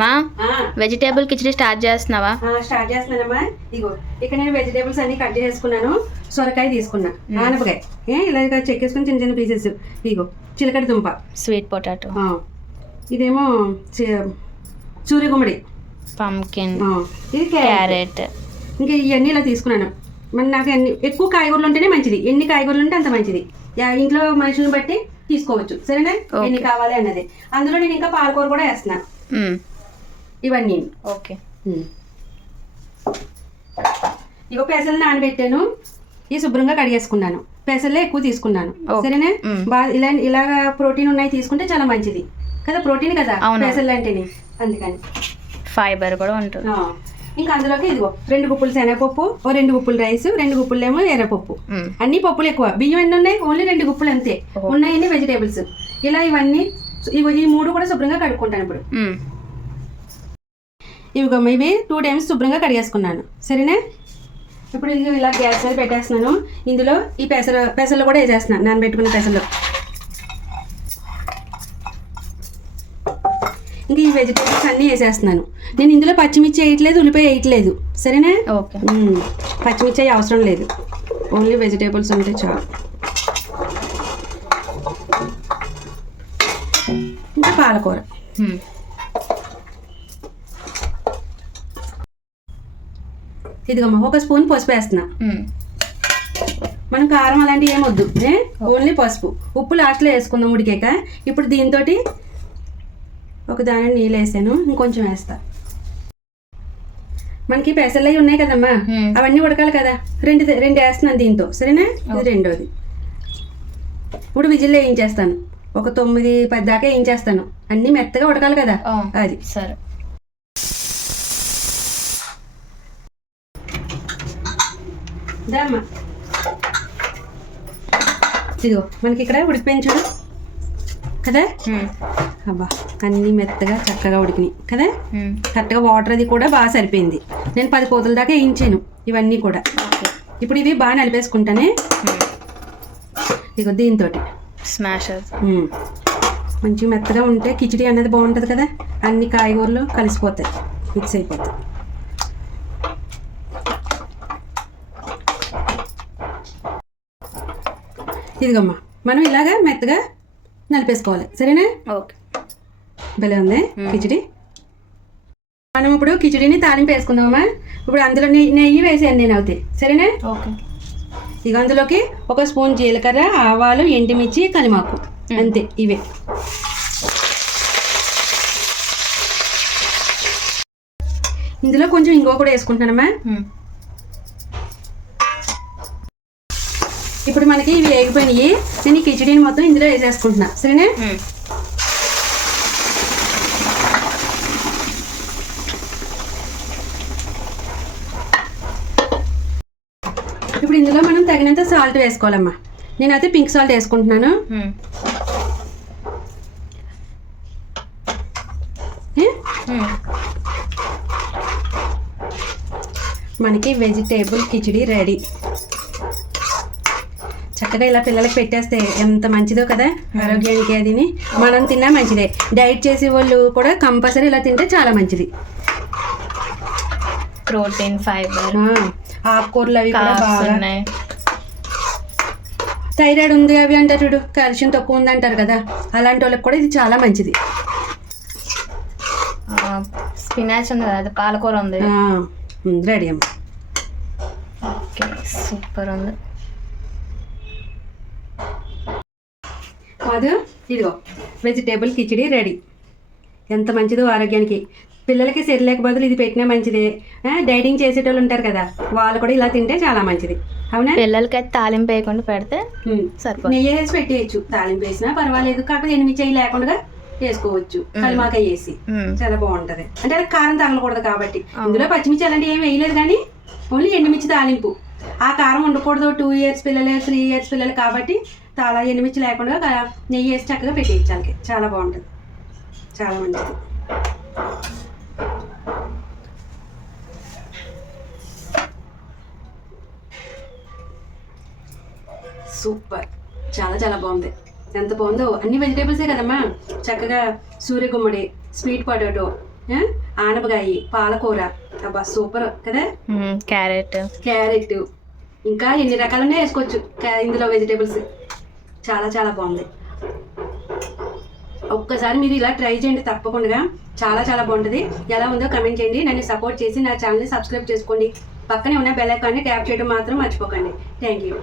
మా vegetable khichdi start చేస్తున్నావా? Start చేస్తున్నానమ్మా. ఇగో ఇక్కడ నేను వెజిటేబుల్స్ అన్ని కట్ చేసుకున్నాను. సొరకాయ తీసుకున్నా, ఆనపకాయ ఇలా చెక్కేసుకుని చిన్న చిన్న పీసెస్. ఇగో చిలకడ దుంప, స్వీట్ పొటాటో, ఇదేమో సూర్యగుమ్మడి, పంకిన్, ఇది క్యారెట్. ఇంకా ఇవన్నీ ఇలా తీసుకున్నాను. మరి నాకు ఎక్కువ కాయగూరలు ఉంటేనే మంచిది. ఎన్ని కాయగూరలు ఉంటే అంత మంచిది. ఇంట్లో మనుషులను బట్టి తీసుకోవచ్చు, సరేనా? ఎన్ని కావాలి అన్నది. అందులో నేను ఇంకా పాలకూర కూడా వేస్తున్నా. ఇవన్నీ ఓకే. ఇగో పెసలు నానబెట్టాను, ఈ శుభ్రంగా కడిగేసుకున్నాను. పెసలే ఎక్కువ తీసుకున్నాను, సరేనా? బాగా ఇలాగా ప్రోటీన్ ఉన్నాయి తీసుకుంటే చాలా మంచిది కదా, ప్రోటీన్ కదా పెసలు అంటేనే, అందుకని ఫైబర్ కూడా ఉంటుంది. ఇంకా అందులోకి ఇదిగో 2 గుప్పులు శనగపప్పు, 2 గుప్పులు రైస్, 2 గుప్పులు ఏమో ఎర్రపప్పు. అన్ని పప్పులు ఎక్కువ, బియ్యం ఎన్ని ఉన్నాయి? ఓన్లీ 2 గుప్పులు అంతే ఉన్నాయని వెజిటేబుల్స్. ఇలా ఇవన్నీ ఈ 3 కూడా శుభ్రంగా కడుక్కుంటాను ఇప్పుడు. ఇవి 2 టైమ్స్ శుభ్రంగా కడిగేసుకున్నాను, సరేనా? ఇప్పుడు ఇది ఇలా గ్యాస్ మీద పెట్టేస్తున్నాను. ఇందులో ఈ పెసలు కూడా వేసేస్తున్నాను, నానబెట్టుకున్న పెసలు. ఇంక ఈ వెజిటేబుల్స్ అన్నీ వేసేస్తున్నాను. నేను ఇందులో పచ్చిమిర్చి వేయట్లేదు, ఉల్లిపాయ వేయట్లేదు, సరేనా? ఓకే. పచ్చిమిర్చి అయ్యి అవసరం లేదు, ఓన్లీ వెజిటేబుల్స్ ఉంటే చాలు. ఇంకా పాలకూర, ఇదిగమ్మా 1 స్పూన్ పసుపు వేస్తున్నా. మనం కారం అలాంటివి ఏమొద్దు, ఓన్లీ పసుపు. ఉప్పు లాస్ట్లో వేసుకుందాం ఉడికాక. ఇప్పుడు దీంతో ఒక దాని నీళ్ళు వేసాను, ఇంకొంచెం వేస్తా. మనకి పెసలు అవి ఉన్నాయి కదమ్మా, అవన్నీ ఉడకాలి కదా. 2 వేస్తున్నాను దీంతో, సరేనా? ఇది రెండోది. ఇప్పుడు విజిల్ వేయించేస్తాను, ఒక 9-10 దాకా వేయించేస్తాను. అన్నీ మెత్తగా ఉడకాలి కదా, అది. సరే. దామ్మా, ఇదిగో మనకి ఇక్కడ ఉడికిపోయింది చూడు కదా. అబ్బా, అన్నీ మెత్తగా చక్కగా ఉడికినాయి కదా. కరెక్ట్గా వాటర్ అది కూడా బాగా సరిపోయింది. నేను 10 కోతల దాకా వేయించాను ఇవన్నీ కూడా. ఇప్పుడు ఇవి బాగా నలిపేసుకుంటానే. ఇగో దీంతో స్మాష్ మంచిగా మెత్తగా ఉంటే కిచిడి అనేది బాగుంటుంది కదా. అన్ని కాయగూరలు కలిసిపోతాయి, మిక్స్ అయిపోతాయి. ఇదిగమ్మా, మనం ఇలాగా మెత్తగా నలిపేసుకోవాలి, సరేనా? ఓకే. భలే ఉంది కిచిడి. మనం ఇప్పుడు కిచిడిని తాలింపు వేసుకుందామా. ఇప్పుడు అందులో నెయ్యి వేసాను నేను, అవుతాయి, సరేనా? ఓకే. ఇక అందులోకి 1 స్పూన్ జీలకర్ర, ఆవాలు, ఎండుమిర్చి, కలిమాకు, అంతే ఇవే. ఇందులో కొంచెం ఇంగువ కూడా వేసుకుంటానమ్మా. ఇప్పుడు మనకి ఇవి వేగిపోయినాయి. నేను ఈ కిచిడీని మొత్తం ఇందులో వేసేసుకుంటున్నా, సరేనా? ఇప్పుడు ఇందులో మనం తగినంత సాల్ట్ వేసుకోవాలమ్మా. నేనైతే పింక్ సాల్ట్ వేసుకుంటున్నాను. మనకి వెజిటేబుల్ కిచిడి రెడీ. చక్కగా ఇలా పిల్లలకి పెట్టేస్తే ఎంత మంచిదో కదా, ఆరోగ్యానికి. అదిని మనం తిన్నా మంచిదే. డైట్ చేసే వాళ్ళు కూడా కంపల్సరీ ఇలా తింటే చాలా మంచిది. ప్రోటీన్, ఫైబర్, ఆకుకూరలు అవి కూడా బాగా. థైరాయిడ్ ఉంది అవి అంటారు చూడు, కాల్షియం తక్కువ ఉంది అంటారు కదా, అలాంటి వాళ్ళకి కూడా ఇది చాలా మంచిది. స్పినాచ్ ఉంది కదా, పాలకూర ఉంది. రెడీ అమ్మ. ఓకే, సూపర్ ఉంది. కాదు, ఇదిగో వెజిటేబుల్ కిచిడి రెడీ. ఎంత మంచిదో ఆరోగ్యానికి. పిల్లలకి సెరిలాక్ బదులు ఇది పెట్టినా మంచిదే. డైటింగ్ చేసేటోళ్ళు ఉంటారు కదా, వాళ్ళు కూడా ఇలా తింటే చాలా మంచిది, అవునా? పిల్లలకి అయితే తాలింపు వేయకుండా పెడితే సరిపోతుంది. నెయ్యి వేసి పెట్టేయచ్చు, తాలింపు వేసినా పర్వాలేదు. కాకపోతే ఎనిమిది చేయి లేకుండా వేసుకోవచ్చు, కలిమాకాయ వేసి చాలా బాగుంటది. అంటే అది కారం తగలకూడదు కాబట్టి. ఇందులో పచ్చిమిర్చి అలాంటివి ఏమి వేయలేదు, కానీ ఓన్లీ ఎండుమిర్చి తాలింపు. ఆ కారం ఉండకూడదు 2 ఇయర్స్ పిల్లలు, 3 ఇయర్స్ పిల్లలు కాబట్టి చాలా ఎండుమిర్చి లేకుండా నెయ్యి వేసి చక్కగా పెట్టేయచ్చు. చాలా బాగుంటుంది, చాలా మంచిది. సూపర్, చాలా చాలా బాగుంది. ఎంత బాగుందో. అన్ని వెజిటేబుల్సే కదమ్మా. చక్కగా సూర్యగుమ్మడి, స్వీట్ పొటాటో, ఆనపకాయ, పాలకూర, అబ్బా సూపర్ కదా. క్యారెట్. ఇంకా ఎన్ని రకాలనే వేసుకోవచ్చు ఇందులో వెజిటేబుల్స్. చాలా చాలా బాగుంది. ఒక్కసారి మీరు ఇలా ట్రై చేయండి తప్పకుండా, చాలా చాలా బాగుంటుంది. ఎలా ఉందో కమెంట్ చేయండి. నన్ను సపోర్ట్ చేసి నా ఛానల్ని సబ్స్క్రైబ్ చేసుకోండి. పక్కనే ఉన్న బెల్ ఐకాన్ని ట్యాప్ చేయడం మాత్రం మర్చిపోకండి. Thank you.